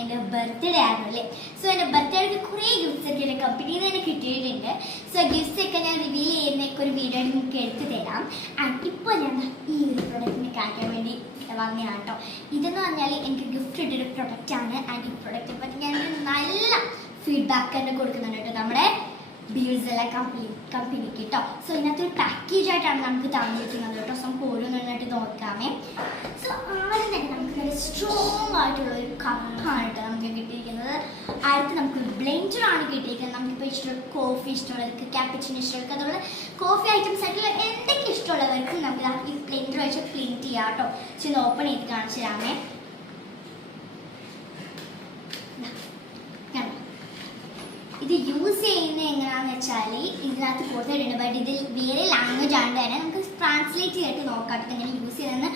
എൻ്റെ ബർത്ത്ഡേ ആയിരുന്നു അല്ലേ. സോ എൻ്റെ ബർത്ത്ഡേക്ക് കുറേ ഗിഫ്റ്റ്സ് ഒക്കെ എൻ്റെ കമ്പനിയിൽ നിന്ന് തന്നെ കിട്ടിയിട്ടുണ്ട്. സോ ഗിഫ്റ്റ്സ് ഒക്കെ ഞാൻ റിവീൽ ചെയ്യുന്നൊക്കെ ഒരു വീഡിയോ നിങ്ങൾക്ക് എടുത്തു തരാം. ആൻഡ് ഇപ്പോൾ ഞാൻ ഈ ഒരു പ്രൊഡക്റ്റിനെ കാണിക്കാൻ വേണ്ടി വന്നതാണ് കേട്ടോ. ഇതെന്ന് പറഞ്ഞാൽ എനിക്ക് ഗിഫ്റ്റ് ഇട്ടൊരു പ്രൊഡക്റ്റാണ്. ആൻഡ് ഈ പ്രൊഡക്റ്റിനെ പറ്റി ഞാൻ നല്ല ഫീഡ്ബാക്ക് തന്നെ കൊടുക്കുന്നുണ്ട് കേട്ടോ നമ്മുടെ ബീർസെല്ല കമ്പനിക്ക് കേട്ടോ. സോ ഇതിനകത്ത് ഒരു പാക്കേജ് ആയിട്ടാണ് നമുക്ക് തന്നിരിക്കുന്നത് കേട്ടോ. സോ നമുക്ക് ഓരോന്നായിട്ട് നോക്കാമേ. സോ ആദ്യം തന്നെ നമുക്ക് നല്ല സ്ട്രോങ് ആയിട്ടുള്ള ഒരു കപ്പാണ് കേട്ടോ നമുക്ക് കിട്ടിയിരിക്കുന്നത്. അടുത്ത് നമുക്കൊരു ബ്ലെൻഡറാണ് കിട്ടിയിരിക്കുന്നത്. നമുക്കിപ്പോൾ ഇഷ്ടമുള്ള കോഫി ഇഷ്ടമുള്ളവർക്ക്, ക്യാപ്പച്ചിനോ ഇഷ്ടമുള്ളവർക്ക്, അതുപോലെ കോഫി ഐറ്റംസ് ആയിട്ടുള്ള എന്തൊക്കെ ഇഷ്ടമുള്ളവർക്ക് നമുക്ക് ഈ ബ്ലെൻഡർ വെച്ച് ക്ലീൻ ചെയ്യാം കേട്ടോ. സോ ഇത് ഓപ്പൺ ചെയ്ത് കാണിച്ചു തരാമേ. ഇത് യൂസ് ചെയ്യുന്നത് എങ്ങനെയാണെന്ന് വെച്ചാൽ ഇതിനകത്ത് കൊടുത്തിട്ടുണ്ട്. ബട്ട് ഇതിൽ വേറെ ലാംഗ്വേജ് ആണ്ട് തന്നെ നമുക്ക് ട്രാൻസ്ലേറ്റ് ചെയ്തിട്ട് നോക്കാം എങ്ങനെ യൂസ് ചെയ്തെന്ന്.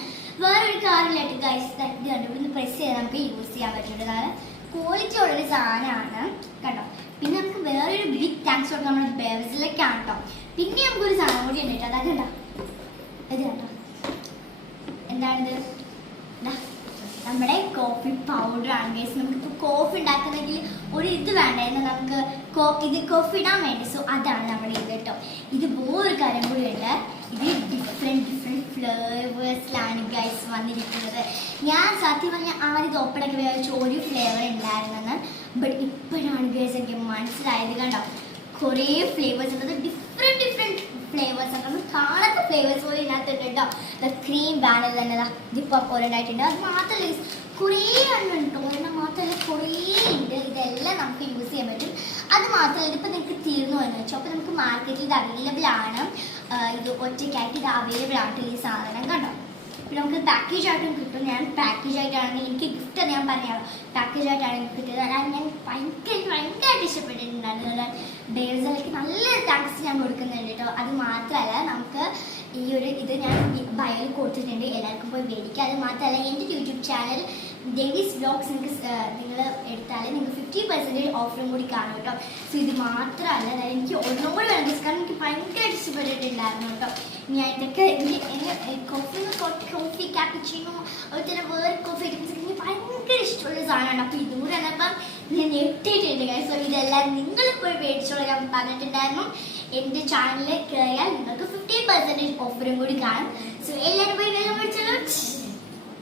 വേറൊരു കാറിലായിട്ട് ഗൈസ് ഇത് കണ്ടു ഇവിടുന്ന് പ്രസ് ചെയ്ത് നമുക്ക് യൂസ് ചെയ്യാൻ പറ്റുന്നുണ്ട്. അതായത് ക്വാളിറ്റി ഉള്ളൊരു സാധനമാണ് കേട്ടോ. പിന്നെ നമുക്ക് വേറൊരു ബിഗ് താങ്ക്സ് കൊടുക്കാം നമ്മുടെ ബെവ്സിലേക്കാണ് കേട്ടോ. പിന്നെ നമുക്കൊരു സാധനം കൂടി ഉണ്ട് കേട്ടോ. അതാ കണ്ടോ, ഇത് കണ്ടോ, എന്താണിത്? നമ്മുടെ കോഫി പൗഡർ ആണ് ഗൈസ്. നമുക്കിപ്പോൾ കോഫി ഉണ്ടാക്കുന്നെങ്കിൽ ഒരു ഇത് വേണ്ടായിരുന്നു, നമുക്ക് ഇത് കോഫി ഇടാൻ വേണ്ടി. സോ അതാണ് നമ്മുടെ ഇത് കേട്ടോ. ഇത് വേറൊരു കാര്യം കൂടി ഉണ്ട്. ഇത് ഡിഫറെൻറ്റ് ഫ്ലേവേഴ്സിലാണ് ഗൈസ് വന്നിരിക്കുന്നത്. ഞാൻ സത്യം പറഞ്ഞാൽ ആദ്യം ഇത് ഓപ്പണൊക്കെ വിചാരിച്ചു ഒരു ഫ്ലേവർ ഉണ്ടായിരുന്നെന്ന്. ബട്ട് ഇപ്പോഴാണ് ഗൈസ് എനിക്ക് മനസ്സിലായത്. കണ്ടോ, കുറേ ഫ്ലേവേഴ്സ് ഉണ്ട്. ഡിഫറെൻറ്റ് ഫ്ലേവേഴ്സ് ആണ്. നമ്മൾ കാണാത്ത ഫ്ലേവേഴ്സ് പോലെ ഇതിനകത്തുണ്ട് കേട്ടോ. ക്രീം ബാനർ തന്നെ ഇതിപ്പോൾ പോലെ ഉണ്ടായിട്ടുണ്ട്. അത് മാത്രമല്ല കുറേ എണ്ണം ഉണ്ട്. ഒരെണ്ണം മാത്രമല്ല കുറേ ഉണ്ട്. ഇതെല്ലാം നമുക്ക് യൂസ് ചെയ്യാൻ പറ്റും. അത് മാത്രമല്ല ഇതിപ്പോൾ നിങ്ങൾക്ക് തീർന്നു എന്ന് വെച്ചു. അപ്പോൾ നമുക്ക് മാർക്കറ്റിൽ ഇത് അവൈലബിൾ ആണ്. ഇത് ഒറ്റയ്ക്കായിട്ട് ഇത് അവൈലബിൾ ആണ് ഈ സാധനം കണ്ടോ. പിന്നെ നമുക്ക് പാക്കേജ് ആയിട്ടും കിട്ടും. ഞാൻ പാക്കേജ് ആയിട്ടാണെങ്കിൽ എനിക്ക് ഗിഫ്റ്റ് ഞാൻ പറയാം. പാക്കേജ് ആയിട്ടാണ് എനിക്ക് കിട്ടിയത്. അതായത് ഞാൻ ഭയങ്കരമായിട്ട് ഇഷ്ടപ്പെട്ടിട്ടുണ്ടായിരുന്നു. ബേഴ്സലേക്ക് നല്ലൊരു താങ്ക്സ് ഞാൻ കൊടുക്കുന്നുണ്ട് കേട്ടോ. അത് മാത്രമല്ല നമുക്ക് ഈ ഒരു ഇത് ഞാൻ ബയോയിൽ കൊടുത്തിട്ടുണ്ട്, എല്ലാവർക്കും പോയി മേടിക്കുക. അത് മാത്രമല്ല എൻ്റെ യൂട്യൂബ് ചാനൽ ഡെയിലീസ് വ്ലോഗ്സ് നിങ്ങൾ എടുത്താൽ നിങ്ങൾക്ക് 50% ഓഫറും കൂടി കാണും കേട്ടോ. സോ ഇത് മാത്രമല്ല എനിക്ക് ഒന്നും കൂടി വേണം കാരണം എനിക്ക് ഭയങ്കരമായിട്ട് ഇഷ്ടപ്പെട്ടിട്ടുണ്ടായിരുന്നു കേട്ടോ. ഞാൻ ഇതൊക്കെ കോഫി ക്യാപ്പച്ചിനോ അതുപോലെ തന്നെ വേറെ കോഫി ഐറ്റംസ് എനിക്ക് ഭയങ്കര ഇഷ്ടമുള്ള സാധനമാണ്. അപ്പോൾ ഇതും കൂടെ വന്നപ്പം ഞാൻ എത്തിയിട്ടുണ്ട്. സോ ഇതെല്ലാം നിങ്ങൾ പോയി മേടിച്ചോളൂ. ഞാൻ പറഞ്ഞിട്ടുണ്ടായിരുന്നു എൻ്റെ ചാനലിൽ കയറിയാൽ നിങ്ങൾക്ക് 50% ഓഫറും കൂടി കാണും. സോ എല്ലാവരും പോയി വേഗം മേടിച്ചോളൂ.